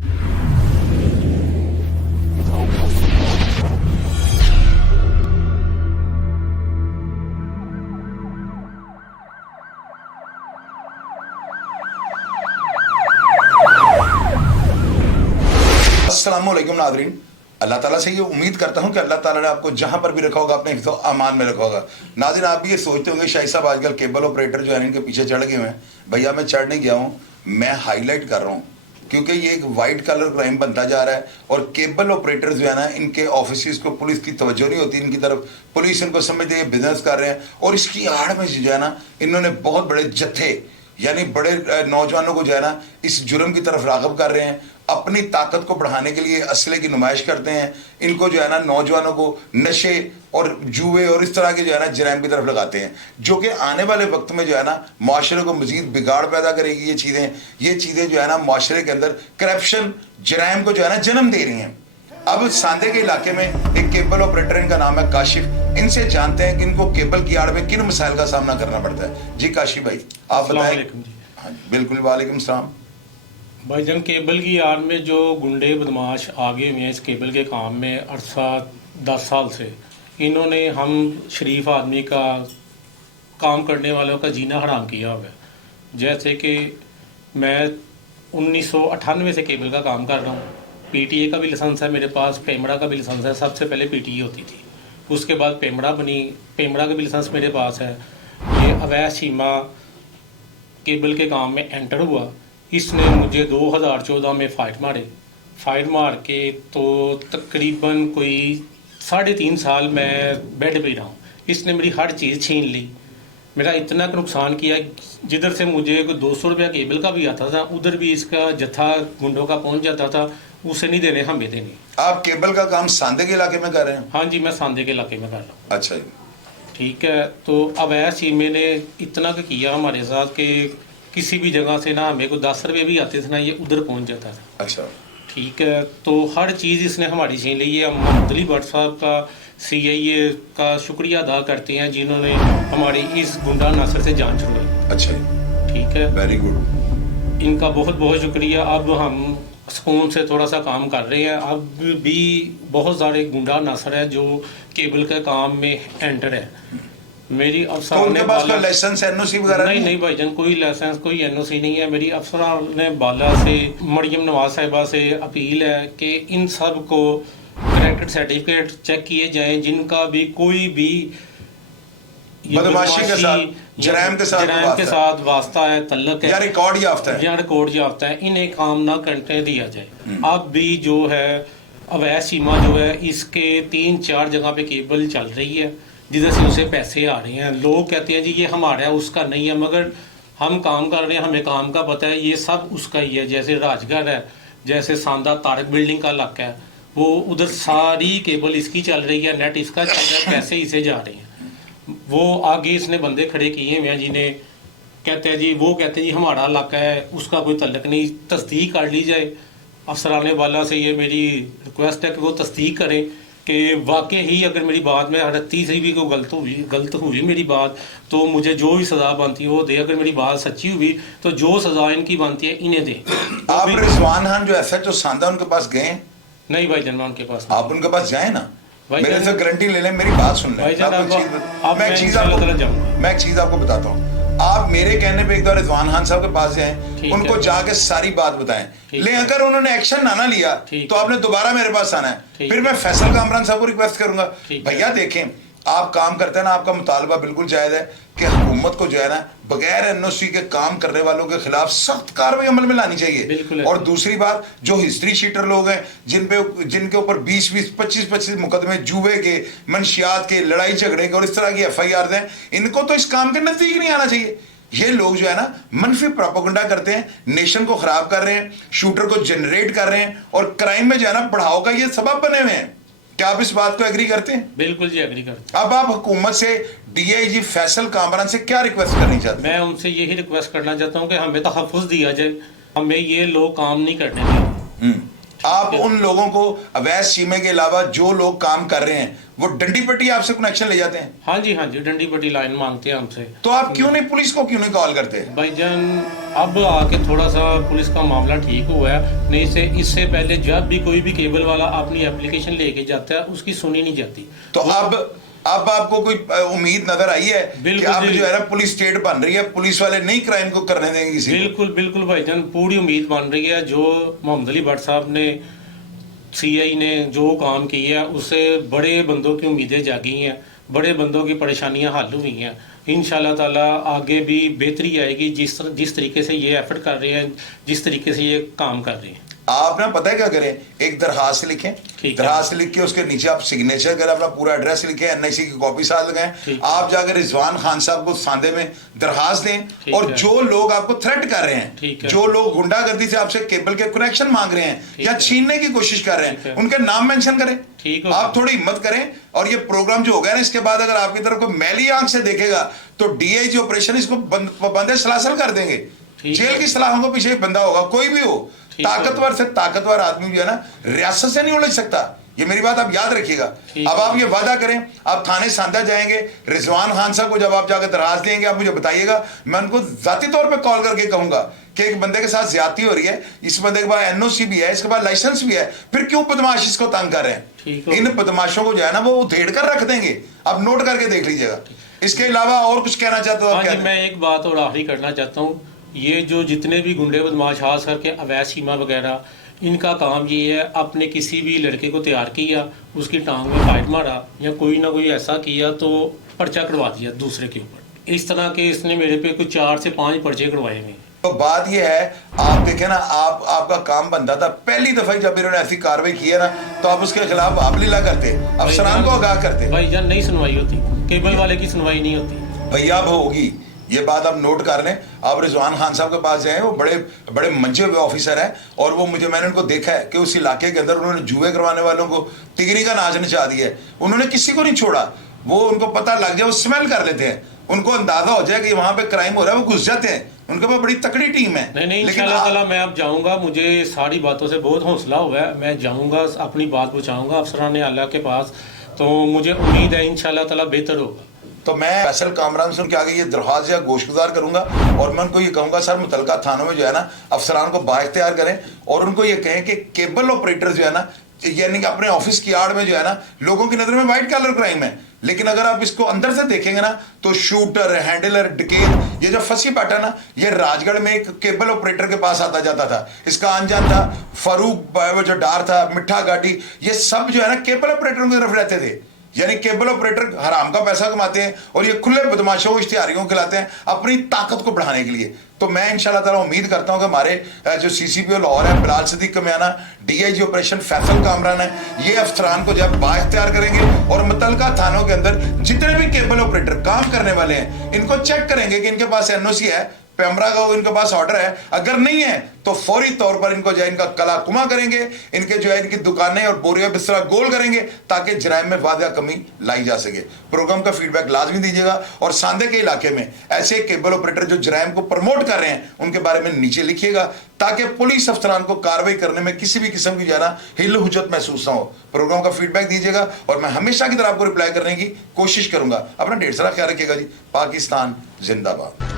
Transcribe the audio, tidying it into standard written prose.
अस्सलामुअलैकुम नाज़रीन, अल्लाह ताला से ये उम्मीद करता हूँ कि अल्लाह ताला ने आपको जहाँ पर भी रखा होगा अपने हिफ्ज़ अमान में रखा होगा। नाज़रीन, आप भी ये सोचते होंगे शाहिद साहब आजकल केबल ऑपरेटर जो है इनके पीछे चढ़ गए हैं। भैया मैं चढ़ नहीं गया हूँ, मैं हाईलाइट कर रहा हूँ, क्योंकि ये एक वाइट कलर क्राइम बनता जा रहा है और केबल ऑपरेटर जो है ना, इनके ऑफिसेस को पुलिस की तवज्जो नहीं होती इनकी तरफ। पुलिस इनको समझते हैं बिजनेस कर रहे हैं और इसकी आड़ में जो है ना, इन्होंने बहुत बड़े जत्थे यानी बड़े नौजवानों को जो है ना इस जुर्म की तरफ राग़िब कर रहे हैं। अपनी ताकत को बढ़ाने के लिए असले की नुमाइश करते हैं। इनको जो है ना नौजवानों को नशे और जुए और इस तरह के जो है ना जराइम की तरफ लगाते हैं, जो कि आने वाले वक्त में जो है ना माशरे को मजीद बिगाड़ पैदा करेगी। ये चीज़ें जो है ना माशरे के अंदर करप्शन जराइम को जो है ना जन्म दे रही हैं। अब सांदे के इलाके में एक केबल ऑपरेटर, इनका नाम है काशिफ। इनसे जानते हैं कि इनको केबल की आड़ में किन मसाइल का सामना करना पड़ता है। जी काशिफ भाई, आप बताएं। हाँ बिल्कुल, वालेकुम सलाम। भाईजान, केबल की आड़ में जो गुंडे बदमाश आगे हुए हैं इस केबल के काम में अरसा 10 साल से, इन्होंने हम शरीफ आदमी का, काम करने वालों का जीना हराम किया हुआ है। जैसे कि मैं 1998 से केबल का काम कर रहा हूँ। पीटीए का भी लाइसेंस है मेरे पास, पेमड़ा का भी लाइसेंस है। सबसे पहले पीटीए होती थी, उसके बाद पेमड़ा बनी। पेमड़ा का भी लाइसेंस मेरे पास है। ये अवैध सीमा केबल के काम में एंटर हुआ। इसने मुझे 2014 में फाइट मार के तो तकरीबन कोई 3.5 साल मैं बेड पे रहा हूँ। इसने मेरी हर चीज़ छीन ली, मेरा इतना नुकसान किया। जिधर से मुझे कोई 200 रुपया केबल का भी आता था, उधर भी इसका जत्था गुंडों का पहुँच जाता था। उसे नहीं देने, हमें देने। आप केबल का काम सांदे के इलाके में कर रहे हैं? हाँ जी, मैं सांदे के इलाके में कर रहा हूँ। अच्छा जी, ठीक है। तो अवैध सीमे ने इतना किया हमारे साथ कि किसी भी जगह से ना हमें को 10 रुपये भी आते थे ना, ये उधर पहुंच जाता था। अच्छा, ठीक है। तो हर चीज़ इसने हमारी छीन ली है। हम मोहम्मद अली भट्ट साहब का, CIA का शुक्रिया अदा करते हैं जिन्होंने हमारी इस गुंडा नासर से जान छुड़वाई। अच्छा, ठीक है, वेरी गुड। इनका बहुत बहुत शुक्रिया। अब हम सुकून से थोड़ा सा काम कर रहे हैं। अब भी बहुत सारे गुंडा नासर है जो केबल के काम में एंटर है। मेरी अफसर तो उनके पास कोई लाइसेंस NOC वगैरह नहीं भाईजान, कोई लाइसेंस कोई NOC नहीं है। मेरी अफसर ने बाला से, मरियम नवाज साहिबा से अपील है कि इन सब को करेक्टेड सर्टिफिकेट चेक किए जाएं, जिनका भी कोई भी बदमाशी के साथ, जराइम के साथ वास्ता है, तल्लक है, या रिकॉर्ड याफ्ता है, इन्हें काम ना करने दिया जाए। अब भी जो है अवैध सीमा जो है, इसके 3-4 जगह पे केबल चल रही है जिधर से उसे पैसे आ रहे हैं। लोग कहते हैं जी ये हमारा है, उसका नहीं है, मगर हम काम कर रहे हैं, हमें काम का पता है, ये सब उसका ही है। जैसे राजगढ़ है, जैसे सांदा तारक बिल्डिंग का इलाका है, वो उधर सारी केबल इसकी चल रही है, नेट इसका चल रहा है, पैसे इसे जा रहे हैं। वो आगे इसने बंदे खड़े किए हुए हैं जिन्हें कहते हैं जी, वो कहते हैं जी हमारा इलाका है, उसका कोई तल्लक नहीं। तस्दीक कर ली जाए। अफसरान वाला से ये मेरी रिक्वेस्ट है कि वो तस्दीक करें कि वाकई ही अगर मेरी बात में 38 से भी कोई गलत हुई मेरी बात, तो मुझे जो भी सज़ा बनती है वो दे। अगर मेरी बात सच्ची हुई तो जो सज़ा इनकी बनती है इन्हें दे। आप रिजवान खान जो SHO सांदा उनके पास गए? नहीं भाई जान, उनके पास। आप उनके पास जाए ना, मेरे से गारंटी ले लें, मेरी बात सुन लें। मैं एक चीज़ आपको बताता हूँ। आप मेरे कहने पे एक बार रिजवान खान साहब के पास जाएं, उनको जाके सारी बात बताएं। लेकिन अगर उन्होंने एक्शन ना लिया तो आपने दोबारा मेरे पास आना है। फिर मैं फैसल कामरान साहब को रिक्वेस्ट करूंगा, भैया देखें आप काम करते हैं ना, आपका मुतालबा बिल्कुल जायज़ है कि हुकूमत को जो है ना बगैर NOC के काम करने वालों के खिलाफ सख्त कार्रवाई अमल में लानी चाहिए। और दूसरी बात, जो हिस्ट्री शीटर लोग हैं जिनके ऊपर 20-20, 25-25 मुकदमे जुए के, मंशियात के, लड़ाई झगड़े के और इस तरह की FIR हैं, इनको तो इस काम के नजदीक नहीं आना चाहिए। ये लोग जो है ना मनफी प्रोपेगेंडा करते हैं, नेशन को खराब कर रहे हैं, शूटर को जनरेट कर रहे हैं और क्राइम में जो है ना बढ़ाव का ये सबब बने हुए हैं। क्या आप इस बात को एग्री करते हैं? बिल्कुल जी, एग्री करते हैं। अब आप हुकूमत से, DIG फैसल कामरान से क्या रिक्वेस्ट करनी चाहते हैं? मैं उनसे यही रिक्वेस्ट करना चाहता हूँ कि हमें तहफ़्फ़ुज़ दिया जाए, हमें ये लोग काम नहीं करने दें। आप उन लोगों को अवैध सीमे के अलावा जो लोग काम कर रहे हैं वो डंडी पट्टी आपसे कनेक्शन ले जाते हैं? हाँ जी, डंडी पट्टी लाइन मांगते हैं हमसे। तो आप क्यों नहीं पुलिस को क्यों नहीं कॉल करते? भाईजान अब आके थोड़ा सा पुलिस का मामला ठीक हुआ है, नहीं से इससे पहले जब भी कोई भी केबल वाला अपनी एप्लीकेशन लेके जाता है उसकी सुनी नहीं जाती। तो अब आपको कोई उम्मीद नजर आई है कि बिल्कुल अब जी। जो है ना पुलिस स्टेट बन रही है, पुलिस वाले नहीं क्राइम को करने देंगे किसी को? बिल्कुल बिल्कुल भाईजान, पूरी उम्मीद बन रही है। जो मोहम्मद अली भट्ट साहब ने, सीआई ने जो काम किया है उससे बड़े बंदों की उम्मीदें जागी हैं, बड़े बंदों की परेशानियां हल हुई हैं। इंशाल्लाह ताला आगे भी बेहतरी आएगी जिस तरीके से ये एफर्ट कर रहे हैं, जिस तरीके से ये काम कर रहे हैं। आप ना पता है क्या करें, एक दरखास्त लिखें, ठीक है। दरखास्त लिख के उसके नीचे आप सिग्नेचर करें, अपना पूरा एड्रेस लिखें, एनआईसी की कॉपी साथ लगाएं, ठीक आप जाकर रिजवान खान साहब को सांदे में दरखास्त दें, ठीक और है। जो लोग आपको थ्रेट कर रहे ठीक हैं, है। जो लोग गुंडागर्दी से आपसे केबल के कनेक्शन मांग रहे हैं ठीक या है। छीनने की कोशिश कर रहे ठीक हैं, है। उनके नाम मेंशन करें। ठीक है। आप थोड़ी हिम्मत करें, और ये प्रोग्राम जो होगा ना, इसके बाद अगर आपकी तरफ कोई मैली आंख से देखेगा तो डीआईजी ऑपरेशन इसको बंदे सलासल कर देंगे। ठीक जेल है। की सलाहों को पीछे एक बंदा होगा, कोई भी हो, ठीक है। ताकतवर से ताकतवर आदमी जो है ना, रियासत से नहीं उलझ सकता। ये मेरी बात आप याद रखिएगा। ठीक अब है। आप ये वादा करें, आप थाने सांदा जाएंगे, रिजवान खान साहब को जब आप जाकर दरखास्त देंगे, आप मुझे बताइएगा, मैं उनको जाती तौर पे कॉल करके कहूंगा कि एक बंदे के साथ ज्यादती हो रही है, इस बंदे के पास एनओसी भी है, इसके पास लाइसेंस भी है, फिर क्यों बदमाश इसको तंग कर रहे ठीक हैं? है। इन बदमाशों को जो है ना वो उधेड़ कर रख देंगे। आप नोट करके देख लीजिएगा। इसके अलावा और कुछ कहना चाहते हो आप? हाँ क्या जी, मैं एक बात और आखिरी करना चाहता हूँ। ये जो जितने भी गुंडे बदमाश, खास करके अवैध सीमा वगैरह, इनका काम ये है, अपने किसी भी लड़के को तैयार किया, उसकी टांग में फाइट मारा या कोई ना कोई ऐसा किया तो पर्चा कटवा दिया दूसरे के ऊपर। इस तरह के इसने मेरे पे कुछ 4 से 5 पर्चे कटवाए हैं। तो बात ये है, आप देखें ना, आपका काम बनता था, पहली दफा जब इन्होंने ऐसी कार्रवाई की है ना, तो आप उसके खिलाफ आपलीला करते, अफसरान को आगाह करते। भाईजान नहीं सुनवाई होती, केबल वाले की सुनवाई नहीं होती। भैया अब होगी, ये बात आप नोट कर लें। आप रिजवान खान साहब के पास जाएं, वो बड़े बड़े मंचे हुए ऑफिसर हैं, और वो मैंने उनको देखा है कि उस इलाके के अंदर उन्होंने जुए करवाने वालों को तिगरी का नाच नचा दिया है। उन्होंने किसी को नहीं छोड़ा। वो उनको पता लग जाए, वो स्मेल कर लेते हैं, उनको अंदाजा हो जाए कि वहां पे क्राइम हो रहा है, वो घुस जाते हैं। उनके पास बड़ी तकड़ी टीम है। नहीं लेकिन इंशाल्लाह ताला मैं अब जाऊंगा, मुझे सारी बातों से बहुत हौसला हुआ है। मैं जाऊंगा, अपनी बात पहुंचाऊंगा अफसरान आला के पास, तो मुझे उम्मीद है इंशाल्लाह ताला बेहतर होगा। तो मैं फैसल कामरान से उनके आगे ये दरख्वास्त या गोशगुजार करूंगा, और मैं उनको ये कहूंगा, सर मुतलका थानों में जो है ना, अफसरान को बाइख्तियार करें, और उनको ये कहें कि केबल ऑपरेटर जो है ना, यानी कि अपने ऑफिस की आड़ में जो है ना, लोगों की नजर में व्हाइट कॉलर क्राइम है, लेकिन अगर आप इसको अंदर से देखेंगे ना, तो शूटर, हैंडलर, डकैत, ये जो फंसी पाटा ना, ये राजगढ़ में एक केबल ऑपरेटर के पास आता जाता था। इसका अनजान था फारूक, वो जो डार था, मिठा गाटी, ये सब जो है ना केबल ऑपरेटरों की तरफ रहते थे। यानी केबल ऑपरेटर हराम का पैसा कमाते हैं, और ये खुले बदमाशों को इश्तिहारियों को खिलाते हैं अपनी ताकत को बढ़ाने के लिए। तो मैं इंशाल्लाह ताला उम्मीद करता हूं कि हमारे जो सीसीपीओ लाहौर है, बिलाल सिद्दीक कमियाना, डीआईजी ऑपरेशन फैसल कामरान है, ये अफसरान को जब बाइख्तियार करेंगे, और मुतलका थानों के अंदर जितने भी केबल ऑपरेटर काम करने वाले हैं, इनको चेक करेंगे कि इनके पास एनओसी है, पैमरा का इनके पास ऑर्डर है। अगर नहीं है तो फौरी तौर पर इनको जो है इनका कला कुमा करेंगे, इनके जो है इनकी दुकानें और बोरिया बिस्तरा गोल करेंगे, ताकि जराइम में वादा कमी लाई जा सके। प्रोग्राम का फीडबैक लाजमी दीजिएगा, और सांदे के इलाके में ऐसे केबल ऑपरेटर जो जराइम को प्रमोट कर रहे हैं, उनके बारे में नीचे लिखिएगा, ताकि पुलिस अफसरान को कार्रवाई करने में किसी भी किस्म की ज्यादा हिल हुज्जत महसूस ना हो। प्रोग्राम का फीडबैक दीजिएगा, और मैं हमेशा की तरह आपको रिप्लाई करने की कोशिश करूंगा। अपना ढेर सारा ख्याल रखिएगा जी। पाकिस्तान जिंदाबाद।